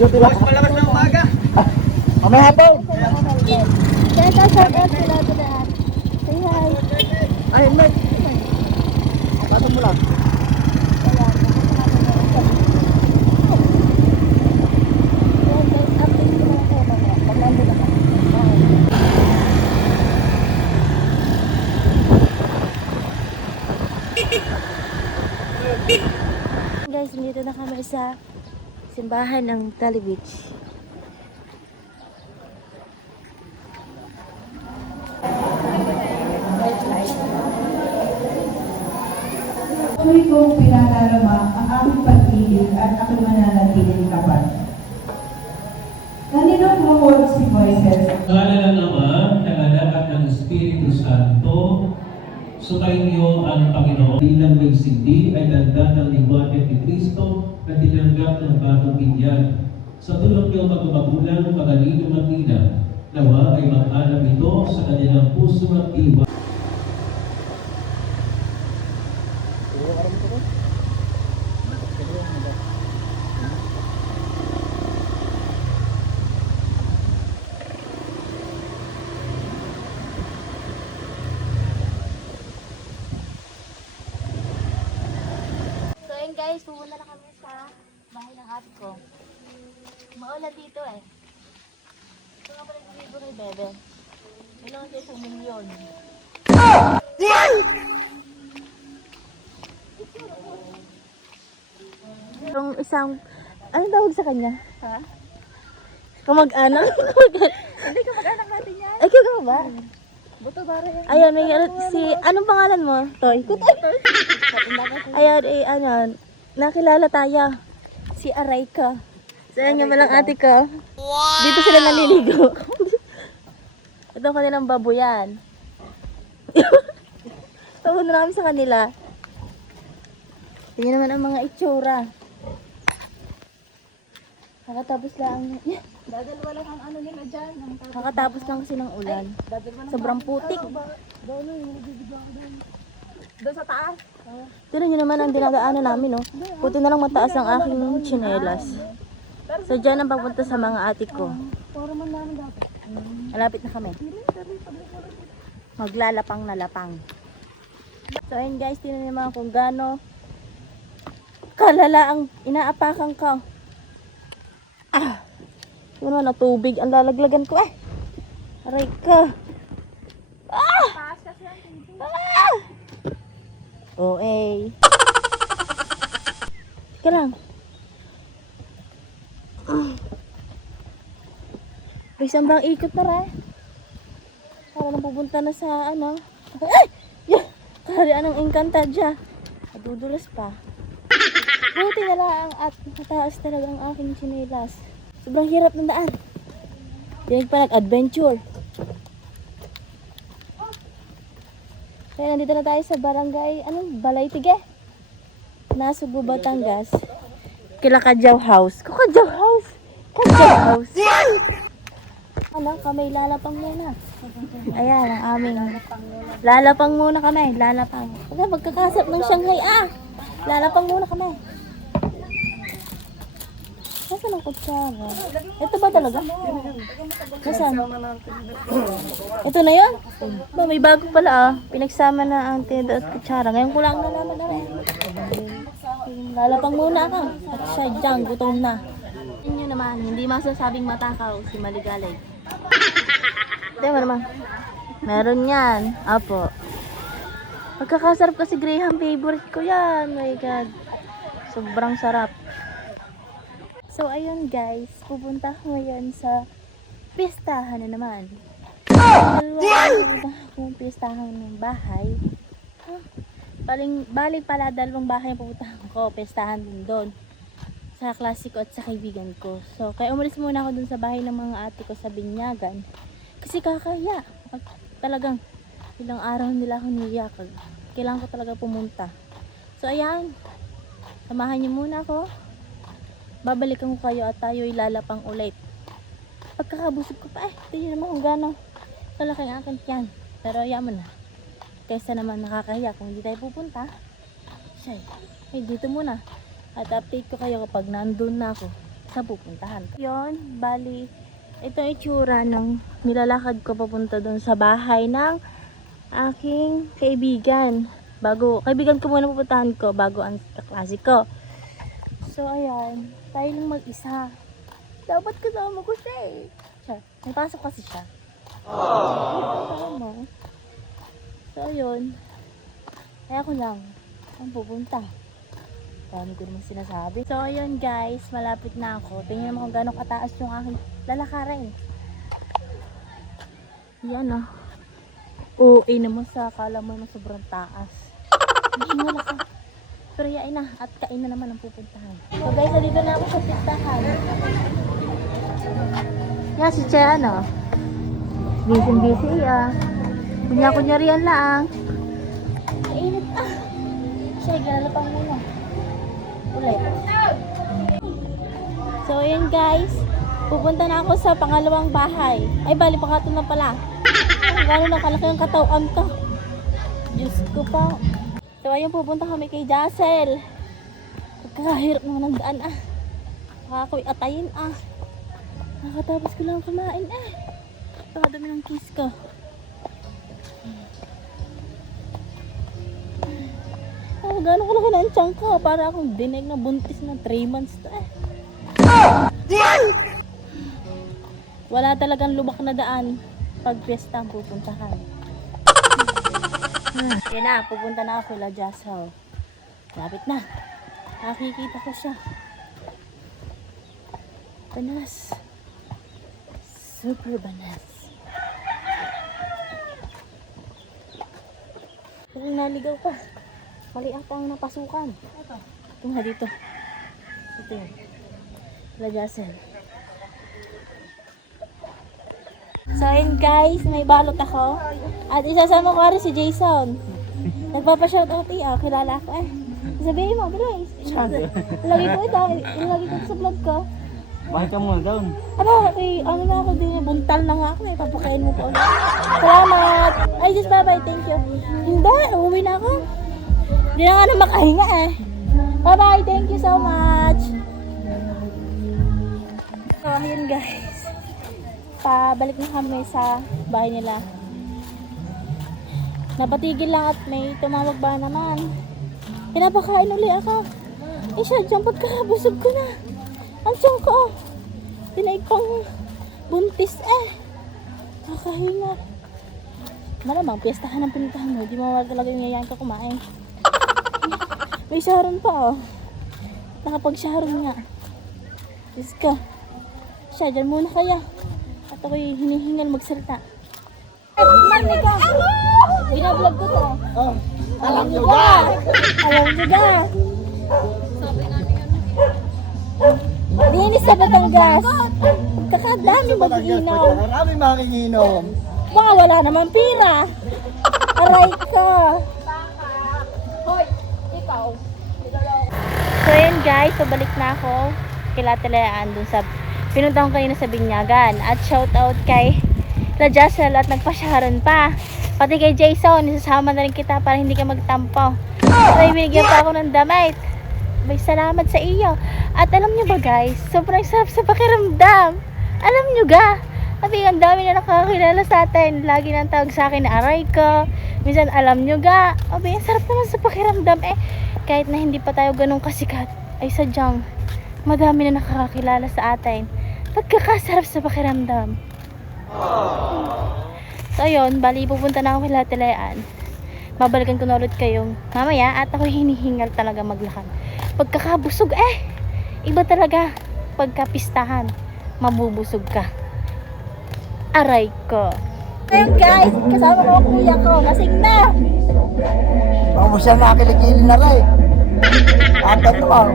Duty lang. Boss, malakas na umaga. May hapon. Kaya shout out sila to lahat. Say hi. Ay, may. Pasok mo lang. Guys, dito na kami sa simbahan ng Tali Beach. Tuloy kong pinadarama ang aming pag-ibig at aking mananatiling tapat. Naninong Lord si Moises. Ngalan ng Ama, ng Anak at ng Espiritu Santo, sumainyo ang Panginoon. Bilang may sindi ay tanda ng liwanag ni Kristo na tinanggap ng bagong binyag. Sa tulong niyo magmagulang, matalino matina, nawa ay mag-alam ito sa kanilang puso at diwa. So ayun guys, pumunta na kami sa bahay ng ate ko. Maulan dito eh. Ito nga pala yung libo kay Bebe. Ilang siya isang milyon. Yung isang, anong tawag sa kanya? Ha? Kamag-anak? Hindi kamag-anak natin yan. Ay, kaya ba? Buto bara yan. Ayun, may si, anong pangalan mo? Toy? Ayun, ano, nakilala tayo. Si Arayka. So, yan yung malang ate ko. Wow! Dito sila naliligo. Ito ang kanilang baboyan. Tawag na kami sa kanila. Tingnan naman ang mga itsura. Kakatapos lang. Dadalwa lang ang ano nila dyan. Kakatapos lang kasi ng ulan. Sobrang putik. Doon sa taas. Tignan nyo naman ang dinadaanan namin, no? Puti na lang mataas ang aking tsinelas. So, dyan ang papunta sa mga ate ko. Malapit na kami. Maglalapang na lapang. So, ayun guys, tignan nyo naman kung gaano kalala ang inaapakan ko. Ah! Tignan mo na tubig ang lalaglagan ko eh. Aray ka. Ah! Ah! OA. Teka lang. May isang bang ikot na rin. Para nang pupunta na sa ano. Ay! Yeah! Kaharian ng Encantadia. Nadudulas pa. Buti na lang at mataas talaga ang aking tsinelas. Sobrang hirap ng daan. Dinig pa nag-adventure. Kaya nandito na tayo sa barangay, Balaytige. Nasugo, Batangas. Kila Kadyaw House. Kadyaw House! Kadyaw House! Ano, kami lalapang muna. Ayan, ang aming lalapang muna kami. Lalapang. Huwag magkakasap ng Shanghai, lalapang muna kami. Nasaan ang kutsara? Ito ba talaga? Nasaan? Ito na yun? Ba, may bago pala Pinagsama na ang tinidor at kutsara. Ngayon ko lang nalaman na rin. Lalapang muna ako. At siya dyan, gutom na. Yun yun naman, hindi masasabing matakaw si Maligalig. Ito mo naman. Meron yan. Apo. Magkakasarap kasi Graham, favorite ko yan. My God. Sobrang sarap. So, ayun guys, pupunta ako ngayon sa pistahan na naman. Pupunta akong pistahan ng bahay. Balik pala, dalawang bahay ang pupuntahan ko. Pistahan din doon. Sa klase ko at sa kaibigan ko. So, kaya umalis muna ako dun sa bahay ng mga ate ko sa Binyagan. Kasi kakaya. Talagang ilang araw nila ako niyak. Kailangan ko talaga pumunta. So, ayan. Samahan niyo muna ako. Babalikan ko kayo at tayo ilalapang ulit. Pagkakabusog ko pa tingnan naman kung gano'n kalaki ang akin tiyan. Pero yaman na. Kaysa naman nakakahiya kung hindi tayo pupunta. Dito muna. At update ko kayo kapag nandun na ako. sa pupuntahan. Yon, bali, ito ang itsura ng nilalakad ko papunta doon sa bahay ng aking kaibigan. Kaibigan ko muna pupuntahan ko bago ang kaklase ko. So, ayan, tayo lang mag-isa. Dapat kasama ko siya eh. May pasok kasi siya. Kasama. So, ayun. Kaya ako lang ang pupunta. Dami ko naman sinasabi. So, ayun guys, malapit na ako. Tingnan mo kung gano'ng kataas yung aking lalakarin. Yan ah. OA naman sa akala mo na sobrang taas. Hindi wala ka. Pero yain na at kain na naman ang pupuntahan. So guys, dito na ako sa pistahan. Yan si Che ano. Busy ah. Kunya-kunya riyan lang. Mainit ah. Siya, galalapang muna. Ulit. So ayun guys, pupunta na ako sa pangalawang bahay. Ay bali, pangatlo na pala. Gano'n na kalaki ang katawan ko. Diyos ko pa. So ayun, pupunta kami kay Jassel. Pagkakahirap naman ng daan ah. Ako'y atayin ah. Nakatapos ko lang kumain eh. Nakadami ng kiss ko. Oh, gano'n ko lang ang tiyan ko. Para akong dinig na buntis na 3 months to eh. Wala talagang lubak na daan pag piyesta ang pupuntahan. Yan na, pupunta na ako kila Jassel. Lapit na. Nakikita ko siya. Banas. Super banas. Kung naligaw pa. Mali ata ang napasukan. Ito nga dito. Ito yun. Kila Jassel. So ayun guys, may balot ako. At isasama ko rin si Jason. Nagpapa-shoutout eh. Kilala ako eh. Sabihin mo, bilis. Lagi ko ito. Lagi ko sa vlog ko. Bakit ka muna doon? Aba, ano na ako din. Buntal na nga ako eh. Papakain mo po ulit. Salamat. Ay, just bye-bye. Thank you. Hindi, uuwi na ako. Hindi na nga na makahinga eh. Bye-bye. Thank you so much. So, ayun guys. Pabalik na kami sa bahay nila. Napatigil lang at may tumawag ba naman. Pinapakain uli ako. Eh siya, dyan pagkabusog ko na. Ang siyang ko. Tinaig pang buntis eh. Kakahinga. Malamang, piyestahan ang pinuntahan mo. Di mawala talaga yung yayain ka kumain. May sharon pa oh. Nakapag-sharon nga. Diyos ka. Siya, dyan muna kaya. At ako'y hinihingal magsalita. Mami ka! Binablog ko to. Oh, Alam nyo ba? Alam nyo ba? Dinis sa Batangas. Kakadami mag-iinom. Marami makikinom. Baka wala naman pira. Aray ka. Hoy, ikaw. So yun guys, pabalik na ako kila Talayaan dun sa pinunta ko kanina sa Binyagan. At shoutout kay Jassel at nagpasyaran pa. Pati kay Jason, isasama na rin kita para hindi ka magtampo. So ibinigyan pa ako ng damit. May salamat sa iyo. At alam nyo ba guys, sobrang sarap sa pakiramdam. Alam nyo ga, pati ang dami na nakakakilala sa atin. Lagi nang tawag sa akin na aray ko. Minsan alam nyo ga, abay, ang sarap naman sa pakiramdam eh. Kahit na hindi pa tayo ganun kasikat, ay sadyang madami na nakakakilala sa atin. Pagkakasarap sa pakiramdam. So ayun, bali pupunta na ako kila Talayaan. Babalikan ko na ulit kayong mamaya at ako hinihingal talaga maglakad. Pagkakabusog iba talaga pagkapistahan, mabubusog ka. Aray ko. Ayun guys, kasama ko ang kuya ko, lasing na. Baka mo siya nakilikili na rin. Atat mo.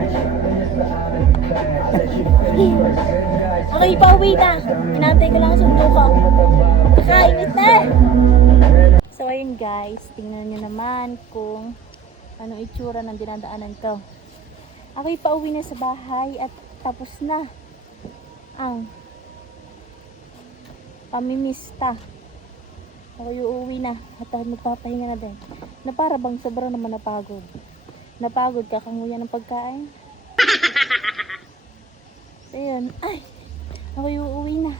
Okay, pauwi na. Inantay ko lang ang sundo ko. Kakainit na. So ayun guys, tingnan nyo naman kung anong itsura ng dinadaanan ko. Ako'y pauwi na sa bahay at tapos na ang pamimista. Ako'y uuwi na at ako magpapahinga na din. Na para bang sobrang naman napagod. Napagod ka kanguya ng pagkain. Ayun. Ay! Ako uuwi na.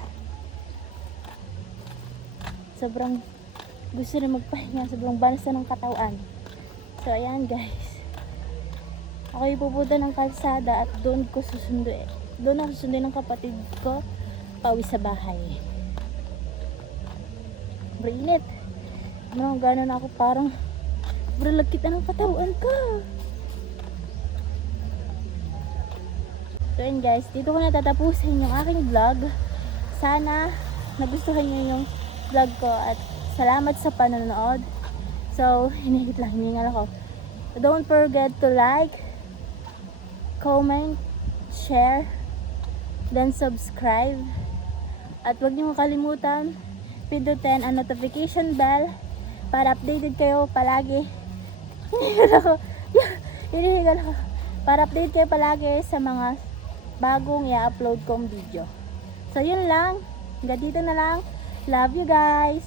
Sobrang gusto na magpahinga. Sobrang banas na ng katawan. So, ayan guys. Ako ipupunta ng kalsada at doon ko susunduin. Doon ako susunduin ng kapatid ko pauwi sa bahay. Sobrang init. Ano, gano'n ako parang sobrang lagkit na ng katawan ko. So yun guys, dito ko na tatapusin yung aking vlog. Sana nagustuhan nyo yung vlog ko at salamat sa panonood. So, hiningal ako. Don't forget to like, comment, share, then subscribe. At huwag niyo kalimutan pindutin ang notification bell para updated kayo palagi. Hinihingal ako. Para update kayo palagi sa mga bagong i-upload kong video. So yun lang. Hanggang dito na lang. Love you guys.